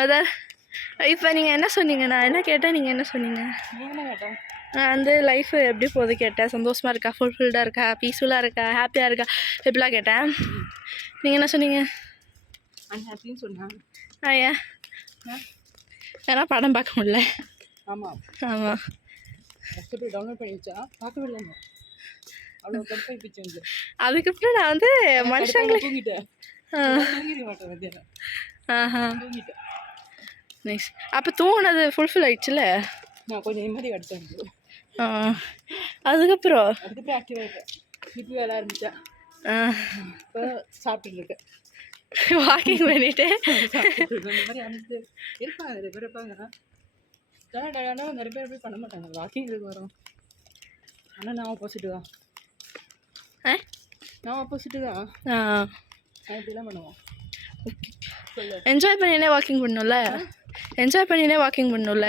அதான் இப்போ நீங்கள் என்ன சொன்னீங்க? நான் என்ன கேட்டேன், நீங்கள் என்ன சொன்னீங்க? என்ன கேட்டேன்? நான் வந்து லைஃப் எப்படி போகுது கேட்டேன். சந்தோஷமாக இருக்கா, ஃபுல்ஃபில்டாக இருக்கா, பீஸ்ஃபுல்லாக இருக்கா, ஹாப்பியாக இருக்கா, இப்படிலாம் கேட்டேன். நீங்கள் என்ன சொன்னீங்க? அன்ஹாப்பின்னு சொன்னேன். ஏன்? ஏன்னா படம் பார்க்க முடியல. ஆமாம் ஆமாம், கஷ்டப்பட்டு டவுன்லோட் பண்ணி வச்சா பார்க்கவே இல்லை. அவ்வளோ கடுப்பாக பிடிச்சி. அதுக்கப்புறம் நான் வந்து மனுஷங்களை தூங்கிட்டேன். தூங்கிட மாட்டேன் மத்தியானம். தூங்கிட்டேன். நைஸ். அப்போ தூங்கினது ஃபுல்ஃபில் ஆயிடுச்சுல்ல? நான் கொஞ்சம் நிம்மதி கிடச்சேன். அதுக்கப்புறம் ஆக்டிவ் ஆகிட்டேன். திருப்பி வேலை ஆரம்பித்தேன். இப்போ சாப்பிட்டுட்டு இருக்கேன். வாக்கிங் பண்ணிட்டு இந்த மாதிரி அனுப்பிட்டு இருப்பாங்க, நிறைய பேர் இருப்பாங்க. ஆனால் நிறைய பேர் போய் பண்ண மாட்டாங்க. வாக்கிங் இதுக்கு வரும். ஆனால் நான் ஆப்போசிட்டு தான். நான் ஆப்போசிட்டு தான். இப்படிலாம் பண்ணுவோம். என்ஜாய் பண்ணினே வாக்கிங் பண்ணணும்ல? என்ஜாய் பண்ணினே வாக்கிங் பண்ணணும்ல?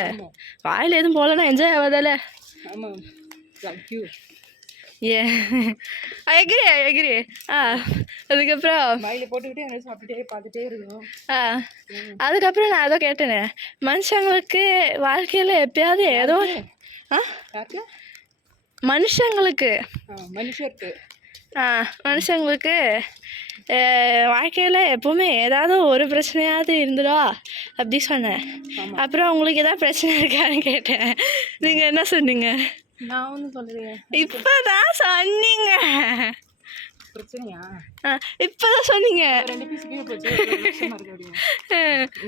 வாயில் எதுவும் போகலன்னா என்ஜாய் ஆகாதால? ஆமாம். தேங்க்யூ. ஏ எகிரி. அதுக்கப்புறம் வாயில் போட்டுக்கிட்டே எங்கே சாப்பிட்டுட்டே பார்த்துட்டே இருக்கணும். அதுக்கப்புறம் நான் ஏதோ கேட்டேனே, மனுஷங்களுக்கு வாழ்க்கையில் எப்பயாவது ஏதோ மனுஷங்களுக்கு வாழ்க்கையில் எப்போவுமே ஏதாவது ஒரு பிரச்சனையாவது இருந்துடா அப்படி சொன்னேன். அப்புறம் உங்களுக்கு ஏதாவது பிரச்சனை இருக்கான்னு கேட்டேன். நீங்கள் என்ன சொன்னீங்க? நான் ஒன்றும் சொல்லுவேன். இப்போதான் சொன்னீங்க. பிரச்சனையா? இப்போதான் சொன்னீங்க. 2 பீஸ் கீழே போச்சு.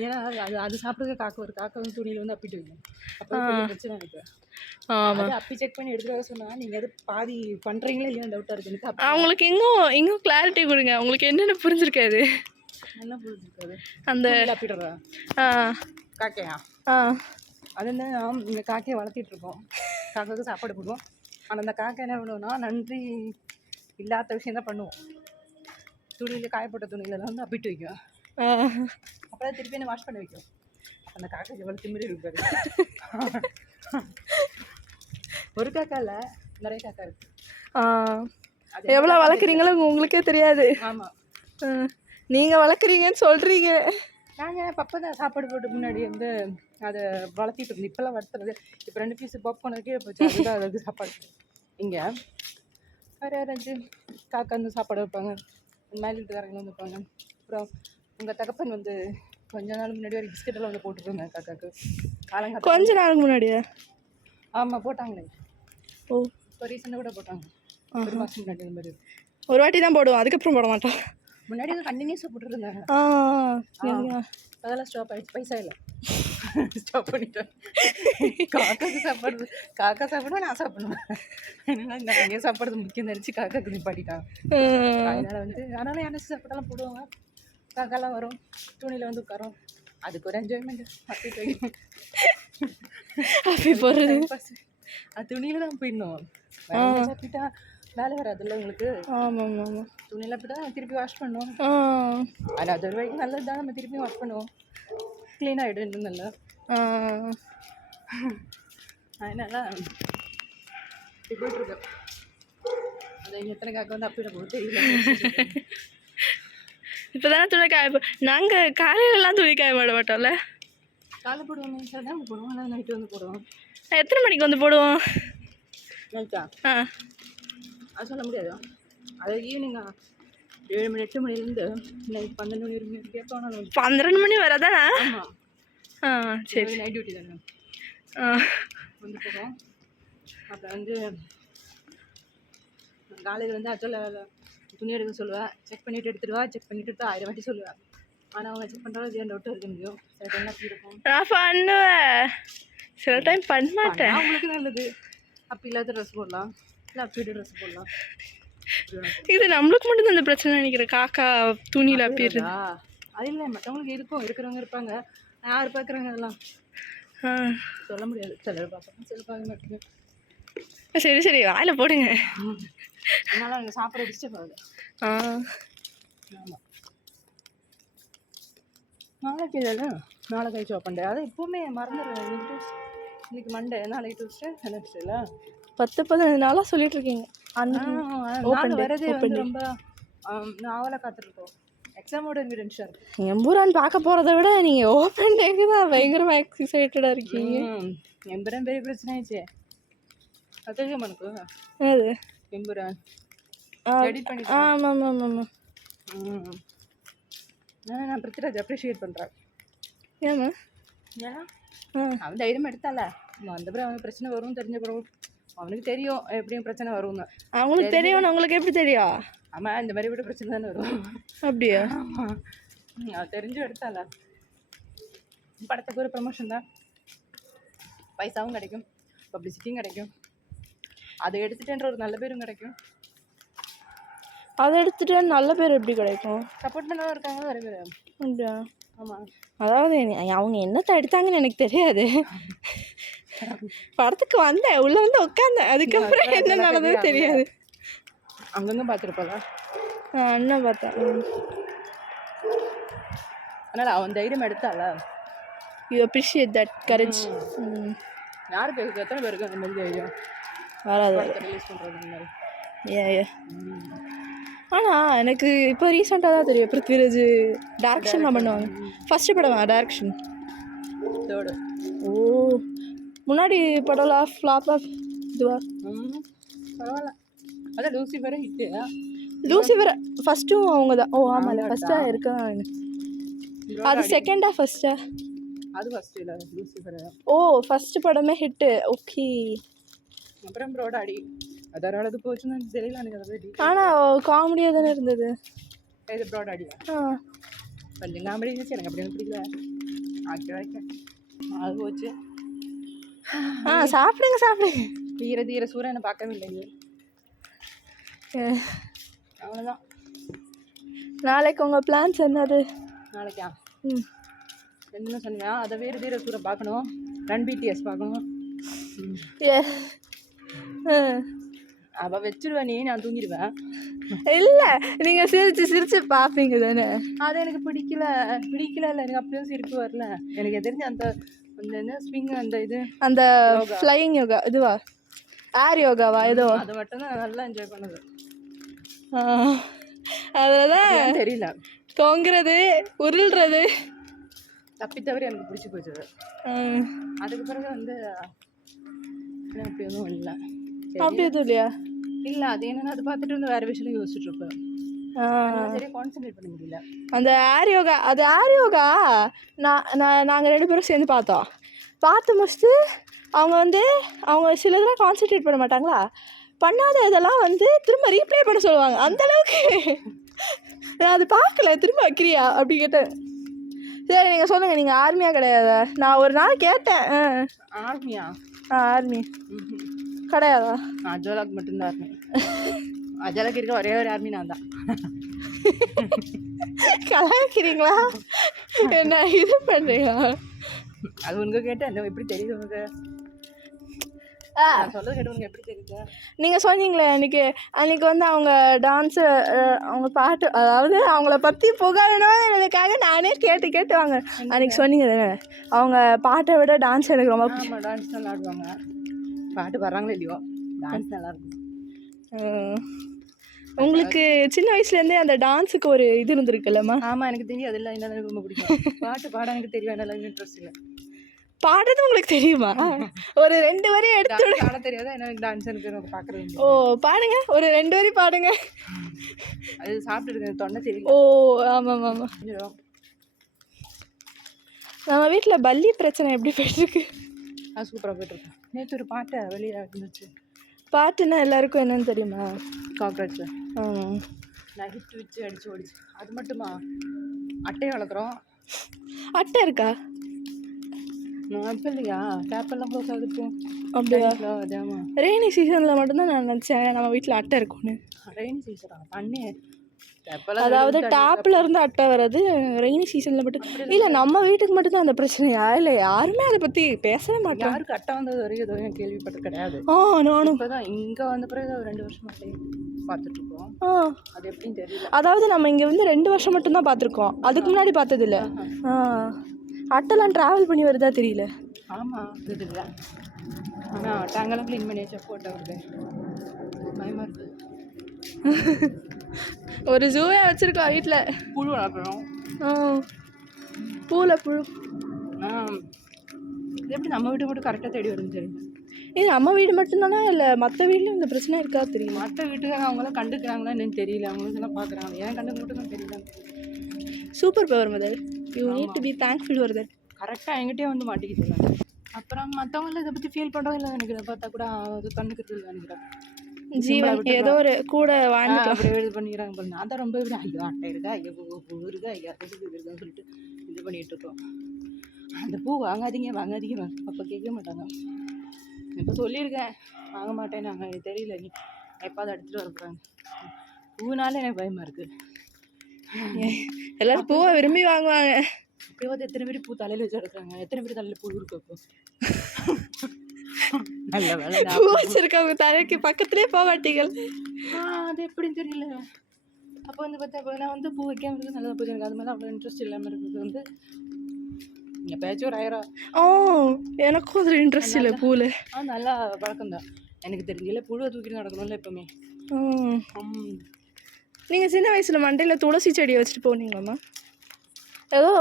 ஏன்னா அது சாப்பிட்றது காக்கை வந்து துணியில் வந்து அப்பிட்டு வைக்கும். அப்போ பிரச்சனை இருக்கு. ஆமாம், அப்பி செக் பண்ணி எடுத்துகிட்டு வர சொன்னால் நீங்கள் எது பாதி பண்ணுறீங்களா இல்லையா டவுட்டாக இருக்குது எனக்கு. அவங்களுக்கு இன்னும் கிளாரிட்டி கொடுங்க. உங்களுக்கு என்னென்ன புரிஞ்சிருக்காது? என்ன புரிஞ்சிருக்காது? அந்த அப்பிடுறா காக்கையா? அது என்ன, இங்கே காக்கையை வளர்த்திட்ருக்கோம். காக்காவுக்கு சாப்பாடு போடுவோம். ஆனால் அந்த காக்கை என்ன பண்ணுவோம்னா, நன்றி இல்லாத விஷயம் தான் பண்ணுவோம். துணியில் காயப்பட்ட துணியிலலாம் வந்து அப்பிட்டு வைக்கும். அப்புறம் திருப்பி என்ன வாஷ் பண்ணி வைக்கும். அந்த காக்கை எவ்வளோ திமிரி இருக்காரு. ஒரு காக்கா இல்லை, நிறைய காக்கா இருக்கு. எவ்வளோ வளர்க்குறீங்களோ உங்களுக்கே தெரியாது. ஆமாம், நீங்கள் வளர்க்குறீங்கன்னு சொல்கிறீங்க. நாங்கள் பப்பை தான் சாப்பாடு போட்டு முன்னாடி வந்து அதை வளர்த்திட்டு இருந்தோம். இப்போல்லாம் வளர்த்துறது. இப்போ 2 பீஸு பாப்கார்ன் கீழே போச்சு. அதுதான் அதுக்கு சாப்பாடு. இங்கே வேறு யாராச்சு காக்கா வந்து சாப்பாடு வைப்பாங்க. மேலே வீட்டுக்காரங்க வந்து வைப்பாங்க. அப்புறம் உங்கள் தகப்பன் வந்து கொஞ்ச நாள் முன்னாடி ஒரு பிஸ்கெட்டெல்லாம் வந்து போட்டுருந்தாங்க காக்காவுக்கு. காலங்காலம் கொஞ்ச நாளுக்கு முன்னாடியா? ஆமாம், போட்டாங்களே. ஓ, இப்போ ரீசெண்டாக கூட போட்டாங்க. 1 மாதம் முன்னாடி. இந்த மாதிரி ஒரு வாட்டி தான் போடுவோம், அதுக்கப்புறம் போட மாட்டோம். முன்னாடி வந்து கண்டினியூஸாக போட்டுருந்தாங்க. அதெல்லாம் ஸ்டாப் ஆகிடுச்சு. பைசா இல்லை, ஸ்டாப் பண்ணிட்டேன். காக்கா சாப்பிடுவேன், நான் சாப்பிடுவேன். என்னன்னா இந்த எங்கேயும் சாப்பிட்றது முக்கியம் நினச்சி காக்காக்கு நிப்பாட்டிட்டாங்க. அதனால் வந்து அதனால் யாராச்சும் சாப்பாடெல்லாம் போடுவாங்க. காக்காலாம் வரும், துணியில் வந்து உட்காரும். அதுக்கு ஒரு என்ஜாய்மெண்ட். அப்படி போடுறது அது துணியில் தான் போயிடணும். சாப்பிட்டா வேலை வராதுல்ல உங்களுக்கு. ஆமாம் ஆமாம். துணியில் போய்ட்டா திருப்பி வாஷ் பண்ணுவோம். ஆனால் அது ஒரு வரைக்கும் நல்லது தான். நம்ம திருப்பி வாஷ் பண்ணுவோம், க்ளீன் ஆகிடும் இன்னும் நல்லா. அதனால இப்படி போயிட்டுருக்கேன். அது எத்தனை காக்கா வந்து அப்பிட போகுது தெரியல. இப்போ தானே துணி காய நாங்கள் காலையிலலாம் துணி காய போட மாட்டோம்ல. காலை போடுவோம், சார் தான் போடுவோம். ஆனால் நைட்டு வந்து போடுவோம். எத்தனை மணிக்கு வந்து போடுவோம்? நைட்டா? அது சொல்ல முடியாது. அது ஈவினிங்கா 7 மணி 8 மணிலேருந்து நைட் 12 மணி வரைக்கும் கேட்போம். 12 மணி வரதானே? ஆமாம். சரி, நைட் டியூட்டி தானே வந்து போகிறோம். அப்புறம் வந்து காலையில் வந்து ஆக்சுவலாக துணி எடுக்க சொல்லுவேன். செக் பண்ணிவிட்டு எடுத்துடுவா. செக் பண்ணிவிட்டு எடுத்து 1000 வாட்டி சொல்லுவேன். ஆனால் அவங்க செக் பண்ணுறது ஏன் டவுட்டாக இருக்க முடியும். சில டைம் அப்படி இருக்கும். நான் பண்ணுவேன், சில டைம் பண்ண மாட்டேன். அவங்களுக்கு நல்லது. அப்படி இல்லாத ட்ரெஸ் போடலாம், இல்லை அப்படி ட்ரெஸ் போடலாம். இது நம்மளுக்கு மட்டும் தான் அந்த பிரச்சனை நினைக்கிறேன். காக்கா துணியில் அப்பிடுறது அது இல்லை, மற்றவங்களுக்கு இருக்கிறவங்க இருப்பாங்க. யார் பார்க்குறாங்க அதெல்லாம் சொல்ல முடியாது. சிலர் பார்ப்பாங்க, சிலர் பார்க்க மாட்டேங்க. சரி சரி, வாயில் போடுங்க. அதனால் அங்கே சாப்பிட டிஸ்டர்ப் ஆகுது. ஆமாம். நாளைக்கு இல்லைல்ல, நாளை கழிச்சு ஓப்பன் டே. அதை இப்போவுமே மறந்துடுறேன். இன்னைக்கு மண்டே, நாளைக்கு டியூஸ்டே, நெக்ஸ்ட் இல்லை 10-15 நாளாக சொல்லிட்டு இருக்கீங்க. நாள் வரதே வந்து ரொம்ப நாவலாக காத்துட்ருக்கோம். எக்ஸாமோட எனக்கு டென்ஷன். எம்பூரான் பார்க்க போகிறத விட நீங்கள் ஓப்பன் டேக்கு தான் பயங்கரமாக எக்ஸைட்டடாக இருக்கீங்க. எம்புரான் பெரிய பிரச்சனை ஆயிடுச்சு. அது தெரியுமா உனக்கு? அது எம்புரான் எடிட் பண்ணி. ஆமாம் ஆமாம் ஆமாம். நான் பிருத்திராஜ் அப்ரிஷியேட் பண்ணுறேன். ஏமா? ஏன்னா அவன் தைரியம் எடுத்தால அந்த பிறகு அவனுக்கு பிரச்சனை வரும்னு தெரிஞ்ச பிறகு அவனுக்கு தெரியும் எப்படியும் பிரச்சனை வரும்னு. அவங்களுக்கு தெரியும், உங்களுக்கு எப்படி தெரியும்? ஆமாம், இந்த மாதிரி விட பிரச்சனை தானே வரும். அப்படியா? ஆமாம், அது தெரிஞ்சு எடுத்தால. படத்துக்கு ஒரு ப்ரமோஷன் தான், பைசாவும் கிடைக்கும், பப்ளிசிட்டியும் கிடைக்கும், அதை எடுத்துட்டேன்ற ஒரு நல்ல பேரும் கிடைக்கும். அதை எடுத்துட்டு நல்ல பேர் எப்படி கிடைக்கும்? சப்போர்ட் பண்ணாலும் இருக்காங்க நிறைய பேர். அப்படியா? ஆமாம். அதாவது அவங்க என்னத்தை எடுத்தாங்கன்னு எனக்கு தெரியாது. படத்துக்கு வந்தேன், உள்ளே வந்து உட்காந்தேன், அதுக்கப்புறம் என்ன நடந்தது தெரியாது. அங்கங்கே பார்த்துருப்பாள அண்ணன் பார்த்தேன். அதனால் அவன் தைரியம் எடுத்தால. You appreciate that courage. யாருக்கு எத்தனை பேருக்கு அந்த மாதிரி தைரியம் வராது ரிலீஸ் பண்ணுறது இந்த மாதிரி. ஏ ஆனால் எனக்கு இப்போ ரீசெண்டாக தான் தெரியும் பிருத்விராஜ் டேரக்ஷன்லாம் பண்ணுவாங்க. ஃபஸ்ட்டு படம் டேரக்ஷன். தேர்டு. ஓ, முன்னாடி படம்லாம் ஃப்ளாப்பாக இதுவா? பரவாயில்ல. அதான் லூசிஃபரே ஹிட்டு. லூசிஃபர் ஃபஸ்ட்டும் அவங்க தான். ஓ ஆமாம்ல, ஃபஸ்ட்டாக இருக்கா? அது செகண்டா ஃபஸ்ட்டா? அது ஃபஸ்ட்டு இல்லை, லூசிஃபர். ஓ, ஃபஸ்ட்டு படமே ஹிட்டு. ஓகே. அப்புறம் ப்ரோடாடி அதோட அளவுக்கு போச்சுன்னு தெரியல எனக்கு. அதை பற்றி ஆனால் காமெடியாக தானே இருந்தது. இது ப்ரோடாடியா? கொஞ்சம் காமெடி இருந்துச்சு, எனக்கு அப்படி பிடிக்கல. ஆக்கி அது போச்சு. சாப்பிடுங்க சாப்பிடுங்க. தீர தீர சூரியனை பார்க்கவே இல்லைங்க. அவ்வளோதான். நாளைக்கு உங்கள் பிளான்ஸ் என்னது? நாளைக்கா? என்ன சொன்னேன், அதை வேறு தீர சூரியன் பார்க்கணும், ரன் பிடிஎஸ் பார்க்கணும். அவள் வச்சிருவேன், நான் தூங்கிடுவேன். இல்லை, நீங்கள் சிரிச்சு சிரிச்சு பார்ப்பீங்க தானே. அது எனக்கு பிடிக்கல இல்லை, எனக்கு அப்படியும் சிரிப்பு வரல. எனக்கு தெரிஞ்ச அந்த அந்த என்ன ஸ்விங், அந்த இது, அந்த ஃப்ளையிங் யோகா இதுவா, ஏர் யோகாவா ஏதோ, அதை மட்டும் தான் நல்லா என்ஜாய் பண்ணது. அதுதான் தெரியல, தொங்குறது உருள்றது தப்பி தவிர எனக்கு பிடிச்சி போச்சு. அதுக்கு பிறகு வந்து அப்படி ஒன்றும் இல்லை. அப்படி எதுவும் இல்லையா? இல்லை, அது என்னென்னா அது பார்த்துட்டு வந்து வேறு விஷயம் யோசிச்சுட்டு இருப்பேன். சரியா கான்சென்ட்ரேட் பண்ண முடியல. அந்த ஏர் யோகா, அது ஏர் யோகா நாங்கள் 2 பேரும் சேர்ந்து பார்த்து முடிச்சுட்டு அவங்க சில இதெல்லாம் கான்சென்ட்ரேட் பண்ண மாட்டாங்களா, பண்ணாத இதெல்லாம் திரும்ப ரீப்ளே பண்ண சொல்லுவாங்க. அந்தளவுக்கு நான் அது பார்க்கல, திரும்ப வைக்கிறியா அப்படி கேட்டேன். சரி நீங்கள் சொல்லுங்கள், நீங்கள் ஆர்மியாக கிடையாதா? நான் ஒரு நாள் கேட்டேன். ஆர்மியா? ஆர்மி கிடையாதா? அஜாலாக்கு மட்டும்தான் ஆர்மி. அஜாலாக்கு இருக்க ஒரே ஒரு ஆர்மி நான் தான். கலாய்க்கிறீங்களா? என்ன இது பண்ணுறீங்களா? அது உனக்கு கேட்டேன், எப்படி தெரியுது உனக்கு? சொல்றது கேட்டு உனக்கு எப்படி தெரியுது? நீங்கள் சொன்னீங்களே அன்றைக்கி அவங்க டான்ஸு, அவங்க பாட்டு, அதாவது அவங்கள பற்றி புகழணும்ன்றதுக்காக நானே கேட்டு வாங்க. அன்றைக்கி சொன்னீங்க தானே, அவங்க பாட்டை விட டான்ஸ் எனக்கு ரொம்ப. ஆமாம், டான்ஸ் நல்லா ஆடுவாங்க. பாட்டு வர்றாங்களோ இல்லையோ, டான்ஸ் நல்லாயிருக்கும். உங்களுக்கு சின்ன வயசுலேருந்தே அந்த டான்ஸுக்கு ஒரு இது இருந்திருக்குல்லம்மா? ஆமாம், எனக்கு தெரியும். அதெல்லாம் என்ன ரொம்ப பிடிக்கும். பாட்டு பாட எனக்கு தெரியும், நல்லா இன்ட்ரெஸ்ட் இல்லை. பாடுறது உங்களுக்கு தெரியுமா? ஒரு 2 வரி எடுத்து பாட தெரியாதா? எனக்கு டான்ஸ் எனக்கு பார்க்குறது. ஓ, பாடுங்க, ஒரு 2 வரி பாடுங்க. அது சாப்பிட்டுருக்கு, தொண்டை தெரியும். ஓ ஆமாம் ஆமாம். நம்ம வீட்டில் பல்லி பிரச்சனை எப்படி போயிட்டுருக்கு? அது சூப்பராக போயிட்டுருக்கு. நேற்று ஒரு பாட்டை வெளியே இருந்துச்சு. பாட்டுன்னா எல்லாருக்கும் என்னன்னு தெரியுமா? காக்ரோச். நான் ஹிட் வச்சு அடிச்சு ஓடிச்சு. அது மட்டுமா, அட்டையை வளர்க்குறோம். அட்டை இருக்கா? இப்போ இல்லையா, டேப்பெல்லாம் க்ளோஸ் ஆகுது. அப்படியா? அதாம்மா, ரெய்னி சீசனில் மட்டும்தான் நான் நினச்சேன் நம்ம வீட்டில் அட்டை இருக்கும்னு. ரெய்னி சீசனா? தண்ணி, அதாவது டேப்பில் இருந்து அட்டை வர்றது ரெய்னி சீசனில் மட்டும். இல்லை, நம்ம வீட்டுக்கு மட்டும்தான் அந்த பிரச்சனையா? இல்லை, யாருமே அதை பற்றி பேசவே மாட்டோம். யாருக்கு அட்டை வந்தது வரைக்கும் எதுவும் எனக்கு கேள்விப்பட்டு கிடையாது. நானும் இப்போ தான் இங்கே வந்த பிறகு 2 வருஷமாட்டே பார்த்துட்ருக்கோம். அது எப்படின்னு தெரியல. அதாவது நம்ம இங்கே 2 வருஷம் மட்டும்தான் பார்த்துருக்கோம், அதுக்கு முன்னாடி பார்த்ததில்ல. அட்டெல்லாம் ட்ராவல் பண்ணி வருதா தெரியல. ஆமாம், இது இல்லை. ஆனால் டேங்கெல்லாம் க்ளீன் பண்ணி வச்சா போட்டோ வருது, பயமாக இருக்குது. ஒரு ஜூவே வச்சுருக்கோம் வீட்டில். புழு வளர்க்குறோம். பூவில் புழு. இது எப்படி நம்ம வீட்டு மட்டும் கரெக்டாக தேடி வரும்னு தெரியும். இது நம்ம வீடு மட்டும்தானா இல்லை மற்ற வீட்லையும் இந்த பிரச்சனை இருக்கா தெரியும். மற்ற வீட்டுக்காக அவங்களாம் கண்டுக்கிறாங்களா என்னன்னு தெரியல. அவங்களுக்கு எல்லாம் பார்க்குறாங்க. ஏன் கண்டுக்க மட்டும் தான் தெரியல. சூப்பர் பவர் முதல். You need to be thankful for that. கரெக்டாக என்கிட்டயே வந்து மாட்டிக்கிட்டு. அப்புறம் மற்றவங்கள இதை பற்றி ஃபீல் பண்ணுறோம் இல்லை எனக்கு இதை பார்த்தா கூட அது கண்டுக்கிறது இல்லை நினைக்கிறேன். ஜீவன் ஏதோ ஒரு கூட வாழ்ந்து அப்படி இது பண்ணிக்கிறாங்க போல. நான் தான் ரொம்ப இப்படி ஐயோ அட்டை இருக்கா, ஐயோ பூ இருக்கா, ஐயா இது இருக்கான்னு சொல்லிட்டு இது பண்ணிகிட்டு இருக்கோம். அந்த பூ வாங்காதீங்க வாங்காதீங்க அப்போ கேட்க மாட்டாங்க. இப்போ சொல்லியிருக்கேன் வாங்க மாட்டேன். நாங்கள் எனக்கு தெரியல நீ எப்பாவது எடுத்துகிட்டு வர போகிறாங்க. பூனாலே எனக்கு பயமாக இருக்குது. எல்லோரும் பூவை விரும்பி வாங்குவாங்க. அப்படியே வந்து எத்தனை பேர் பூ தலையில் வச்சு எடுக்கிறாங்க. எத்தனை பேர் தலையில் பூ இருக்கு அப்போ. நல்ல வேலை பூ வச்சிருக்கவங்க தலைக்கு பக்கத்துலேயே போக மாட்டீங்கள். அது எப்படின்னு தெரியல. அப்போ வந்து பார்த்தா நான் வந்து பூ வைக்காம இருக்குது நல்லதாக போச்சு. எனக்கு அது மேலே அவ்வளோ இன்ட்ரெஸ்ட் இல்லாமல் இருக்குது. வந்து எப்பயாச்சும் ஒரு 1000 எனக்கும் அதில் இன்ட்ரெஸ்ட் இல்லை பூவில். நல்லா பழக்கம் தான் எனக்கு தெரியல. புழுவை தூக்கிட்டு நடக்கணும்ல எப்பவுமே. நீங்கள் சின்ன வயசில் மண்டையில் துளசி செடியை வச்சுட்டு போனீங்களாம்மா? ஏதோ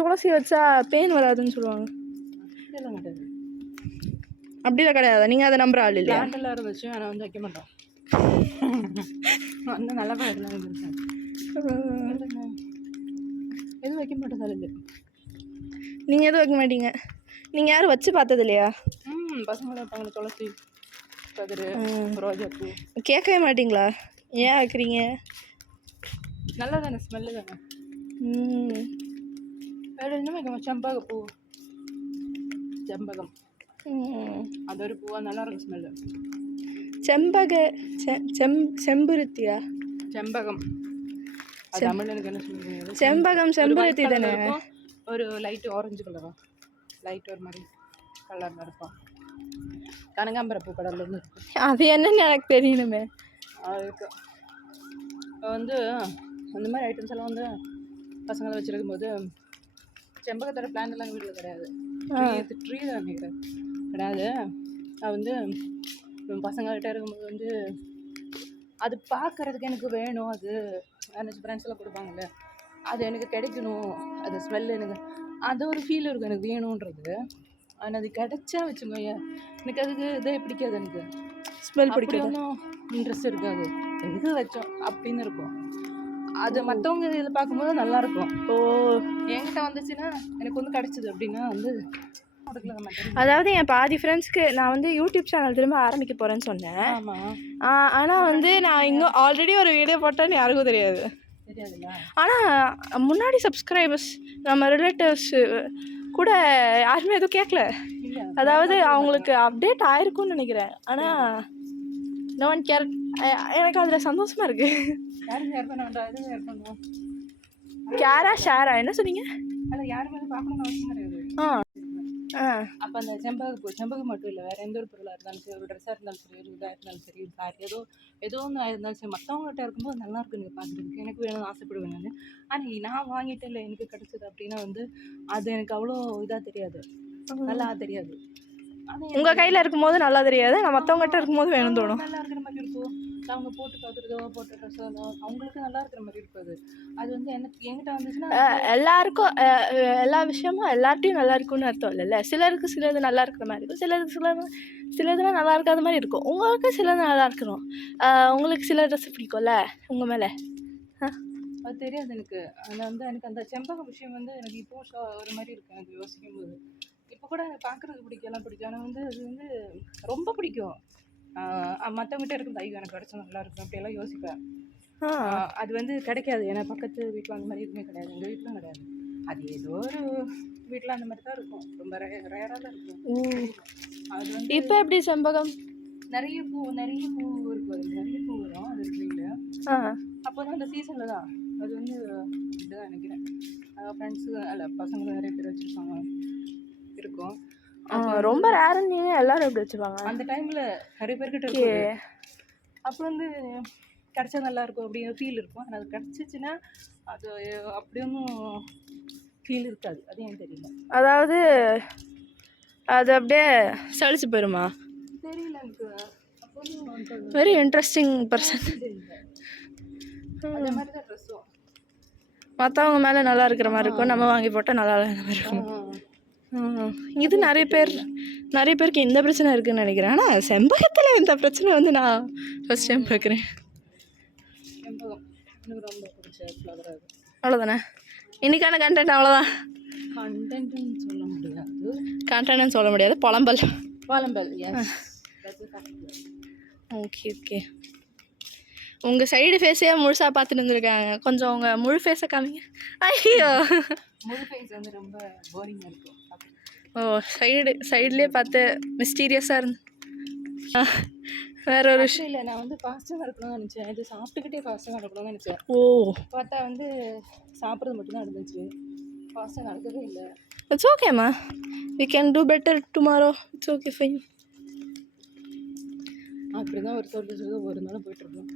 துளசி வச்சா பெயின் வராதுன்னு சொல்லுவாங்க. இதெல்லாம் மாட்டாது. அப்படிலாம் கிடையாது. நீங்கள் அதை நம்புற ஆள் இல்லையா? பிளான்ட் எல்லாம் வச்சு ஆனால் வந்து வைக்க மாட்டோம். அந்த நல்ல பழக்கம் இருக்கேன். எதுவும் வைக்க மாட்டோம் தலையில். நீங்கள் எதுவும் வைக்க மாட்டீங்க? நீங்கள் யாரும் வச்சு பார்த்தது இல்லையா? பசங்களை வைப்பாங்க. துளசி கதிர் ரோஜா பூ கேட்கவே மாட்டிங்களா? ஏன் வைக்கிறீங்க? நல்லா தானே ஸ்மெல்லு தானே. வேறு என்ன வைக்கணும்? செம்பகப்பூ, செம்பகம் அது ஒரு பூவா நல்லா இருக்கும் ஸ்மெல்லு. செம்பருத்தியா? செம்பகம் அது தமிழ் எனக்கு என்ன சொல்லுங்க. செம்பகம் செம்பருத்தி தானே. ஒரு லைட்டு ஆரஞ்சு கலரா லைட் ஒரு மாதிரி கலரில் இருக்கும். கனகாம்பர பூ கடலில் இருந்து இருக்கும். அது என்னன்னு எனக்கு தெரியணுமே. அது இருக்கும். வந்து அந்த மாதிரி ஐட்டம்ஸ் எல்லாம் வந்து பசங்களை வச்சுருக்கும் போது செம்பகத்தோட பிளான் எல்லாம் வீட்டில் கிடையாது. ட்ரீ தான் நினைக்கிறேன் கிடையாது. அது வந்து பசங்கள்கிட்ட இருக்கும்போது வந்து அது பார்க்குறதுக்கு எனக்கு வேணும். அது எனக்கு ஃப்ரெண்ட்ஸ் எல்லாம் கொடுப்பாங்கல்ல, அது எனக்கு கிடைக்கணும். அது ஸ்மெல் எனக்கு அது ஒரு ஃபீல் இருக்கும் எனக்கு வேணுன்றது. ஆனால் அது கிடைச்சா வச்சுக்கோங்க எனக்கு அதுக்கு இதே பிடிக்காது. எனக்கு ஸ்மெல் பிடிக்காது. ஒன்றும் இன்ட்ரெஸ்ட் இருக்காது. எதுக்கு வச்சோம் அப்படின்னு இருக்கும். அது மற்றவங்க இதில் பார்க்கும்போது நல்லாயிருக்கும். என்கிட்ட வந்துச்சுன்னா எனக்கு வந்து கிடச்சிது அப்படின்னா வந்து அதாவது என் பாதி ஃப்ரெண்ட்ஸ்க்கு நான் வந்து யூடியூப் சேனல் திரும்ப ஆரம்பிக்க போகிறேன்னு சொன்னேன். ஆனால் வந்து நான் இன்னும் ஆல்ரெடி ஒரு வீடியோ போட்டேன்னு யாருக்கும் தெரியாது. ஆனால் முன்னாடி சப்ஸ்கிரைபர்ஸ் நம்ம ரிலேட்டிவ்ஸ் கூட யாருமே எதுவும் கேட்கல. அதாவது அவங்களுக்கு அப்டேட் ஆயிருக்கும்னு நினைக்கிறேன். ஆனால் நோ ஒன் கேர். எனக்கு அதில் சந்தோஷமாக இருக்குது. கேரா ஷேரா என்ன சொன்னீங்க? அதில் யாருமே பார்க்கணும்னு அவசியம் கிடையாது. அப்போ அந்த செம்பகம் மட்டும் இல்லை, வேறு எந்த ஒரு பொருளாக இருந்தாலும் சரி, ஒரு ட்ரெஸ்ஸாக இருந்தாலும் சரி, ஒரு இதாக இருந்தாலும் சரி, சாரி ஏதோ ஒன்று இருந்தாலும் சரி, மற்றவங்ககிட்ட இருக்கும்போது நல்லாயிருக்கும் நீங்கள் பார்க்குறதுக்கு. எனக்கு வேணும்னு ஆசைப்படுவேன் நான். ஆனால் நான் வாங்கிட்டு இல்லை எனக்கு கிடச்சிது அப்படின்னா வந்து அது எனக்கு அவ்வளோ இதாக தெரியாது, நல்லா தெரியாது. உங்கள் கையில் இருக்கும்போது நல்லா தெரியாது, நான் மற்றவங்ககிட்ட இருக்கும்போது வேணும்னு தோணும். நல்லா இருக்கிற மாதிரி இருக்கும். அவங்க போட்டு பார்க்குறதோ போட்ட ட்ரெஸ்ஸோ அவங்களுக்கு நல்லா இருக்கிற மாதிரி இருக்காது. அது வந்து எனக்கு என்கிட்ட வந்துச்சுன்னா எல்லாருக்கும் எல்லா விஷயமும் எல்லார்ட்டையும் நல்லா இருக்கும்னு அர்த்தம் இல்லைல்ல. சிலருக்கு சிலது நல்லா இருக்கிற மாதிரி இருக்கும், சிலருக்கு சிலதுலாம் நல்லா இருக்காத மாதிரி இருக்கும். உங்களுக்கு சிலது நல்லா இருக்கணும். உங்களுக்கு சில ட்ரெஸ் பிடிக்கும்ல உங்கள் மேலே, அது தெரியாது எனக்கு. அதில் வந்து எனக்கு அந்த செம்பக விஷயம் வந்து எனக்கு இப்போ ஒரு மாதிரி இருக்குது எனக்கு யோசிக்கும் போது. இப்போ கூட எனக்கு பார்க்குறதுக்கு பிடிக்கலாம் பிடிக்கும். ஆனால் வந்து அது வந்து ரொம்ப பிடிக்கும். மற்றவங்கிட்ட இருக்கும் ஐயோ எனக்கு கிடச்சா நல்லா இருக்கும் அப்படியெல்லாம் யோசிப்பேன். அது வந்து கிடைக்காது. ஏன்னா பக்கத்து வீட்டில் அந்த மாதிரி எதுவுமே கிடையாது, எங்கள் வீட்டிலும் கிடையாது. அது ஏதோ ஒரு வீட்டில் அந்த மாதிரி தான் இருக்கும், ரொம்ப ரேராக தான் இருக்கும். அது வந்து இப்போ எப்படி செம்பகம் நிறைய பூ இருக்கும், அது நிறைய பூ வரும் அது வீட்டில். அப்போ தான் அந்த சீசனில் தான் அது வந்து இதுதான் நினைக்கிறேன். ஃப்ரெண்ட்ஸு இல்லை பசங்க நிறைய பேர் வச்சுருப்பாங்க இருக்கும். ரொம்ப ரேருன்னு எல்லாரும் எப்படி வச்சுப்பாங்க அந்த டைமில் நிறைய பேர்கிட்ட இருக்கும். அப்போ வந்து கிடச்சா நல்லாயிருக்கும் அப்படிங்கிற ஃபீல் இருக்கும். ஆனால் அது கிடச்சிச்சின்னா அது அப்படி ஒன்றும் ஃபீல் இருக்காது. அது ஏன் தெரியல. அதாவது அது அப்படியே சளிச்சு போயிடுமா தெரியல எனக்கு. அப்போ வெரி இன்ட்ரெஸ்டிங் பர்சன். அதே மாதிரி தான் ட்ரெஸ்ஸும். மற்றவங்க மேலே நல்லா இருக்கிற மாதிரி இருக்கும், நம்ம வாங்கி போட்டால் நல்லா இல்லாத மாதிரி இருக்கும். இது நிறைய பேருக்கு இந்த பிரச்சனை இருக்குதுன்னு நினைக்கிறேன். ஆனால் செம்பகத்தில் இந்த பிரச்சனை வந்து நான் ஃபஸ்ட் டைம் பார்க்குறேன். செம்பகம் எனக்கு ரொம்ப பிடிச்ச ஃப்ளவர் அது. அவ்வளோதானே இன்றைக்கான கண்டென்ட்? அவ்வளோதான். கண்டென்ட்னு சொல்ல முடியாது, கண்டென்ட்னு சொல்ல முடியாது, புலம்பல். எஸ். ஓகே. உங்கள் சைடு ஃபேஸே முழுசாக பார்த்துட்டு இருந்திருக்காங்க, கொஞ்சம் உங்கள் முழு ஃபேஸை காமிங்க. ஐயோ, முழு ஃபேஸ் வந்து ரொம்ப போரிங்காக இருக்கும். ஓ, சைட்லேயே பார்த்து மிஸ்டீரியஸாக இருந்து வேற ஒரு விஷயம் இல்லை. நான் வந்து ஃபாஸ்ட்டாக இருக்கணும்னு நினச்சேன், இது சாப்பிட்டுக்கிட்டே ஃபாஸ்ட்டாக நடக்கணும்னு நினச்சேன். ஓ, பார்த்தா வந்து சாப்பிட்றது மட்டும்தான் இருந்துச்சு, ஃபாஸ்ட்டாக நடக்கவே இல்லை. இட்ஸ் ஓகேம்மா, we can do better tomorrow. It's okay, fine. அப்படி தான் ஒரு நாளும் போயிட்டுருக்கோம்.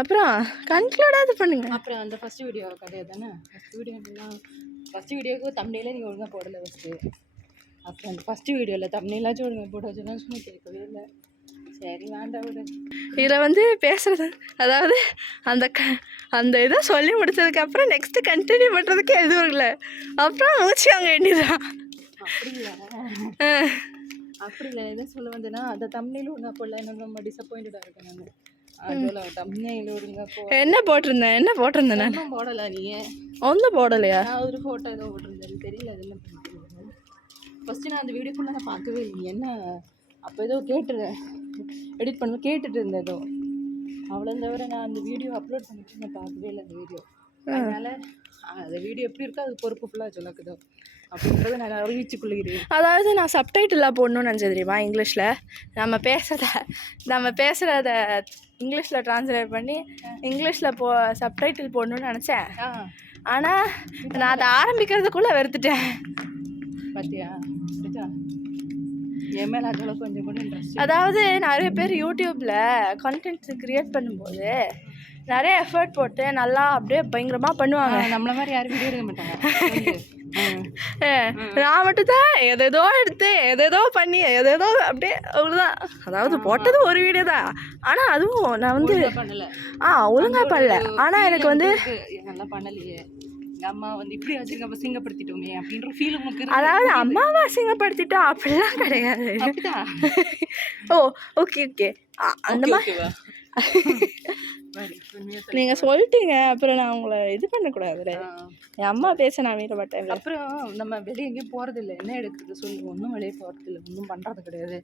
அப்புறம் கன்க்ளூடாவது பண்ணுங்க. அப்புறம் அந்த ஃபஸ்ட் வீடியோ கதையை தானே, ஃபஸ்ட் வீடியோவுக்கு தம்ப்நெயிலே நீங்கள் ஒழுங்காக போடலை ஃபஸ்ட்டு. அப்புறம் அந்த ஃபஸ்ட்டு வீடியோவில் தம்ப்நெயிலாச்சும் ஒழுங்காக போட வச்சுன்னா சும்மா கேட்கவே இல்லை. சரி வேண்டாம் விடு. இதில் வந்து பேசுகிறது, அதாவது அந்த இதை சொல்லி முடிச்சதுக்கப்புறம் நெக்ஸ்ட்டு கண்டினியூ பண்ணுறதுக்கு எதுவும் இல்லை, அப்புறம் மூச்சு அங்கே வேண்டியதான். அப்படி இல்லை எதுவும் சொல்ல வந்தேன்னா அந்த தம்ப்நெயிலும் ஒழுங்காக போடல, இன்னும் ரொம்ப டிசப்பாயிண்டடாக இருக்கேன் நான். அதில் தம்ப்நெயில் ஒழுங்காக என்ன போட்டிருந்தேன் நான் போடலை. நீ ஒன்றும் போடலையா? நான் ஒரு ஃபோட்டோ ஏதோ போட்டிருந்தேன், தெரியல அதெல்லாம் பண்ணிட்டு. ஃபஸ்ட்டு நான் அந்த வீடியோ ஃபுல்லாக நான் பார்க்கவே இல்லை. என்ன அப்போ ஏதோ எடிட் பண்ண கேட்டுட்டு இருந்தேன் ஏதோ, அவ்வளோ தவிர நான் அந்த வீடியோ அப்லோட் பண்ணிட்டு நான் பார்க்கவே இல்லை அந்த வீடியோ. அதனால் அந்த வீடியோ எப்படி இருக்கோ அது பொறுப்பு ஃபுல்லாக சொல்லக்குதோ அப்படின்றத நான் அறிவிச்சு கொள்கிறேன். அதாவது நான் சப்டைட்டிலாக போடணும்னு நினச்சது தெரியுமா, இங்கிலீஷில் நம்ம பேசுகிறத இங்கிலீஷில் ட்ரான்ஸ்லேட் பண்ணி இங்கிலீஷில் சப்டைட்டில் போடணும்னு நினச்சேன். ஆனால் நான் அதை ஆரம்பிக்கிறதுக்குள்ளே வெறுத்துட்டேன். பார்த்தியா, என் மேலே அதெல்லாம் கொஞ்சம் கூட இன்ட்ரெஸ்ட். அதாவது நிறைய பேர் யூடியூப்பில் கண்டென்ட் க்ரியேட் பண்ணும்போது நிறைய எஃபர்ட் போட்டு நல்லா அப்படியே பயங்கரமாக பண்ணுவாங்க. நம்மள மாதிரி யாரும் வீடியோ எடுக்க மாட்டாங்க. நான் மட்டும்தான் எதேதோ எடுத்து எதேதோ பண்ணி எதேதோ அப்படியே அவ்வளோதான். அதாவது போட்டது ஒரு வீடியோ தான், ஆனால் அதுவும் நான் வந்து ஒழுங்காக பண்ணல. ஆனால் எனக்கு வந்து நல்லா பண்ணலையே, எங்கள் அம்மா வந்து இப்படி வச்சுருக்க அசிங்கப்படுத்திட்டோமே அப்படின்ற ஃபீல் உங்களுக்கு. அதாவது அம்மாவை அசிங்கப்படுத்திட்டோம் அப்படிலாம் கிடையாது. ஓ, ஓகே அந்த மாதிரி நீங்கள் சொல்லிட்டீங்க, அப்புறம் நான் உங்களை இது பண்ணக்கூடாதுல்ல. என் அம்மா பேச நான் மீற மாட்டேன். அப்புறம் நம்ம வெளியே எங்கேயும் போகிறதில்ல, என்ன எடுக்கிறது சொல்லி ஒன்றும் வெளியே போகிறதில்ல, ஒன்றும் பண்ணுறது கிடையாது.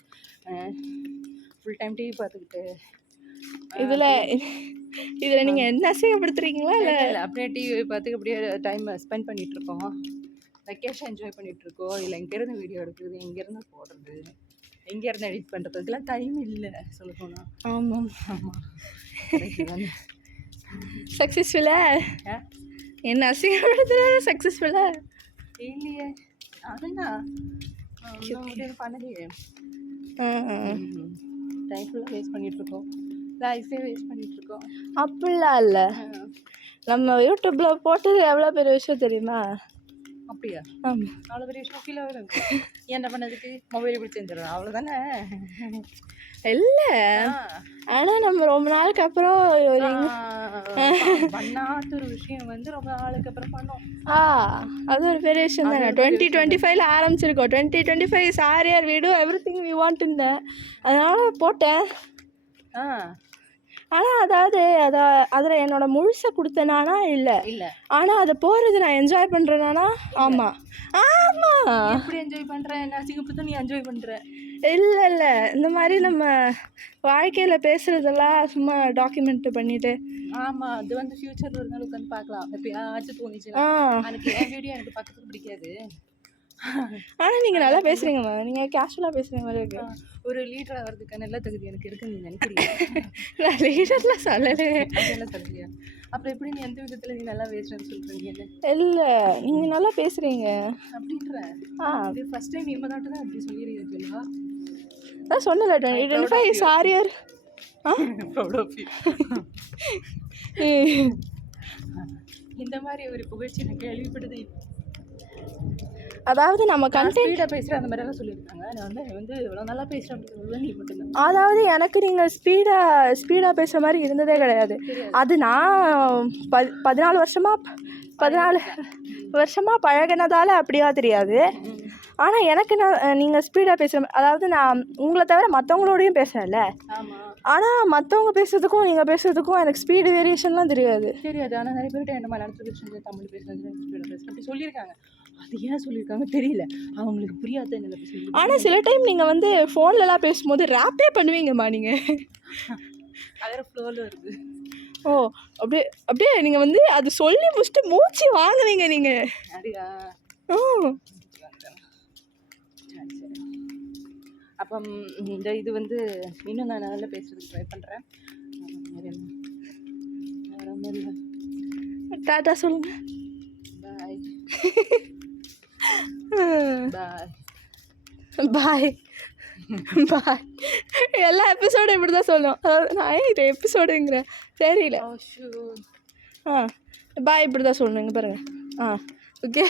ஃபுல் டைம் டிவி பார்த்துக்கிட்டு இதில் நீங்கள் என்ன அசிங்கப்படுத்துறீங்களா? இல்லை அப்படியே டிவி பார்த்துக்கு அப்படியே டைம் ஸ்பெண்ட் பண்ணிகிட்ருக்கோம், வெக்கேஷன் என்ஜாய் பண்ணிகிட்ருக்கோம். இல்லை எங்கேருந்து வீடியோ எடுக்கிறது, எங்கேருந்து போடுறது, எங்கேருந்து எடிட் பண்ணுறதுக்கெல்லாம் டைம் இல்லை சொல்ல போனால். ஆமாம். சக்ஸஸ்ஃபுல்லாக என்ன அசிங்கப்படுத்துறது? சக்ஸஸ்ஃபுல்லாக இல்லையே, அதுதான் பண்ணலையே. டைம் ஃபுல்லாக வேஸ்ட் பண்ணிகிட்ருக்கோம், லைஃபே வேஸ்ட் பண்ணிகிட்ருக்கோம். அப்படிலாம் இல்லை, நம்ம யூடியூப்பில் போட்டது எவ்வளோ பெரிய விஷயம் தெரியுமா? அப்படியா? ஆமாம், அவ்வளோ பெரிய விஷயம் ஃபீல் ஆகுது. என்ன பண்ணதுக்கு மொபைல் பிடிச்சி செஞ்சிடறோம், அவ்வளோதானே. இல்லை, ஆனால் நம்ம ரொம்ப நாளுக்கு அப்புறம் பண்ணாத ஒரு விஷயம் வந்து ரொம்ப நாளுக்கு அப்புறம் பண்ணோம். அது ஒரு பெரிய விஷயம் தானே. 2025 ஆரம்பிச்சிருக்கோம். 2025 சாரியார் வீடு எவ்ரிதிங் வி வாண்ட் இருந்தேன், அதனால் போட்டேன். ஆனால் அதாவது அதில் என்னோட முழுசை கொடுத்தனானா இல்லை, ஆனால் அதை போகிறது நான் என்ஜாய் பண்ணுறேனானா? ஆமாம். எப்படி என்ஜாய் பண்ணுறேன்? என்ன அசிங்கப்படுத்த நீ என்ஜாய் பண்ணுற? இல்லை, இந்த மாதிரி நம்ம வாழ்க்கையில் பேசுகிறதெல்லாம் சும்மா டாக்குமெண்ட் பண்ணிவிட்டு. ஆமாம், அது வந்து ஃப்யூச்சரில் ஒரு நாள் உட்காந்து பார்க்கலாம். எப்பயாச்சும் தோணுச்சுன்னா. எனக்கு என் வீடியோ எனக்கு பக்கத்துக்கு பிடிக்காது, ஆனால் நீங்கள் நல்லா பேசுகிறீங்கம்மா, நீங்கள் கேஷுவலாக பேசுகிற மாதிரி இருக்கு. ஒரு லீடர் ஆகிறதுக்கான எல்லா தகுதி எனக்கு இருக்குன்னு நீ நினைக்கிறீங்க? நான் லீடர்லாம் சொல்லலை. அதெல்லாம் சொல்லுறியா? அப்புறம் எப்படி நீ எந்த விதத்தில் நீ நல்லா பேசுகிறேன்னு சொல்கிறீங்க? இல்லை, நீங்கள் நல்லா பேசுகிறீங்க அப்படின்ற. இது ஃபஸ்ட் டைம் இவங்க தான் அப்படி சொல்லிடுறீங்க சொல்லா? அதான் சொன்னல 2025 சாரியார். இந்த மாதிரி ஒரு புகழ்ச்சி நான் கேள்விப்படுது. அதாவது நம்ம நான் கண்டென்ட், ஸ்பீடாக பேசுகிறேன் அந்த மாதிரியெல்லாம் சொல்லியிருக்காங்க. நான் வந்து இவ்வளோ நல்லா பேசுகிறேன் அப்படின்னு நீ மட்டும்தான். அதாவது எனக்கு நீங்கள் ஸ்பீடாக பேசுகிற மாதிரி இருந்ததே கிடையாது. அது நான் 14 வருஷமாக பழகினதால அப்படியா தெரியாது. ஆனால் எனக்கு நீங்கள் ஸ்பீடாக பேசுகிற, அதாவது நான் உங்களை தவிர மற்றவங்களோடையும் பேசுகிறேன்ல, ஆமாம் ஆனால் மற்றவங்க பேசுறதுக்கும் நீங்கள் பேசுறதுக்கும் எனக்கு ஸ்பீடு வேரியேஷன்லாம் தெரியாது. தெரியாது. ஆனால் நிறைய பேர்கிட்ட என்ன மலையாளத்தில் பேசுறது, தமிழ் பேசுறது, ஸ்பீடாக பேசுறது அப்படி சொல்லியிருக்காங்க. அது ஏன் சொல்லியிருக்காங்க தெரியல, அவங்களுக்கு புரியாத என்ன சொல்லி. ஆனால் சில டைம் நீங்கள் வந்து ஃபோன்லலாம் பேசும்போது ரேப்பே பண்ணுவீங்கம்மா நீங்கள். வேறு ஃப்ளோவில் இருக்குது. ஓ, அப்படியே நீங்கள் வந்து அது சொல்லி முடிச்சுட்டு மூச்சு வாங்குவீங்க நீங்கள். அப்படியா? சரி சரி. அப்போ இந்த இது வந்து இன்னும் நான் நல்லா பேசுறதுக்கு ட்ரை பண்ணுறேன். வேறு மாதிரி டாட்டா சொல்லுங்க. பாய் பாய் பாய் பாய். எல்லா எபிசோடும் இப்படி தான் சொல்லணும். அதாவது நான் ஏன் இது எபிசோடுங்கிறேன் தெரியல. பாய் இப்படி தான் சொல்லணுங்க பாருங்கள். ஓகே.